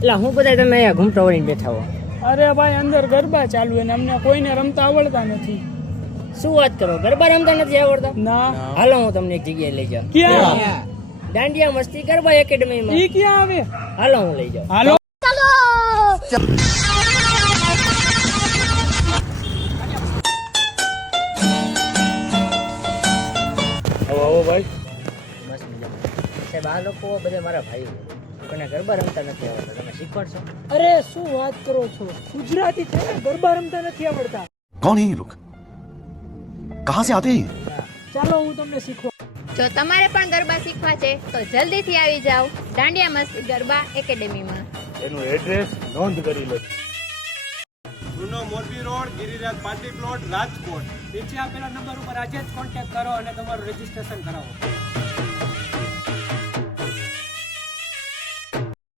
એટલે હું બધા તમે અહીંયા ઘૂમટો વળીને બેઠા હો? અરે ભાઈ અંદર ગરબા ચાલુ અને અમને કોઈને રમતા આવડતા નથી. શું વાત કરો, ગરબા રમતા નથી આવડતા? ના. હાલો હું તમને એક જગ્યાએ લઈ જાઉં. ક્યાં? દાંડિયા મસ્તી ગરબા એકેડમીમાં. ઈ ક્યાં આવે? હાલો હું લઈ જાઉં. હાલો. આવો ભાઈ. મસ્ત મજામાં. સાહેબ આ લોકો બધા મારા ભાઈઓ કોને ગરબા રમતા નથી આવડતા, તમે શીખવાડશો? અરે શું વાત કરો છો, ગુજરાતી છે ને, ગરબા રમતા નથી આવડતા. कौन है ये लोग? कहाँ से आते हैं? ચાલો હું તમને શીખવા. જો તમારે પણ ગરબા શીખવા છે તો જલ્દીથી આવી જાઓ દાંડિયા મસ્તી ગરબા એકેડેમીમાં. એનું એડ્રેસ નોંધ કરી લો. જૂનો Morbi road, Giriraj party plot, Rajkot. નીચે આપેલા નંબર ઉપર આજે જ કોન્ટેક્ટ કરો અને તમારું રજીસ્ટ્રેશન કરાવો.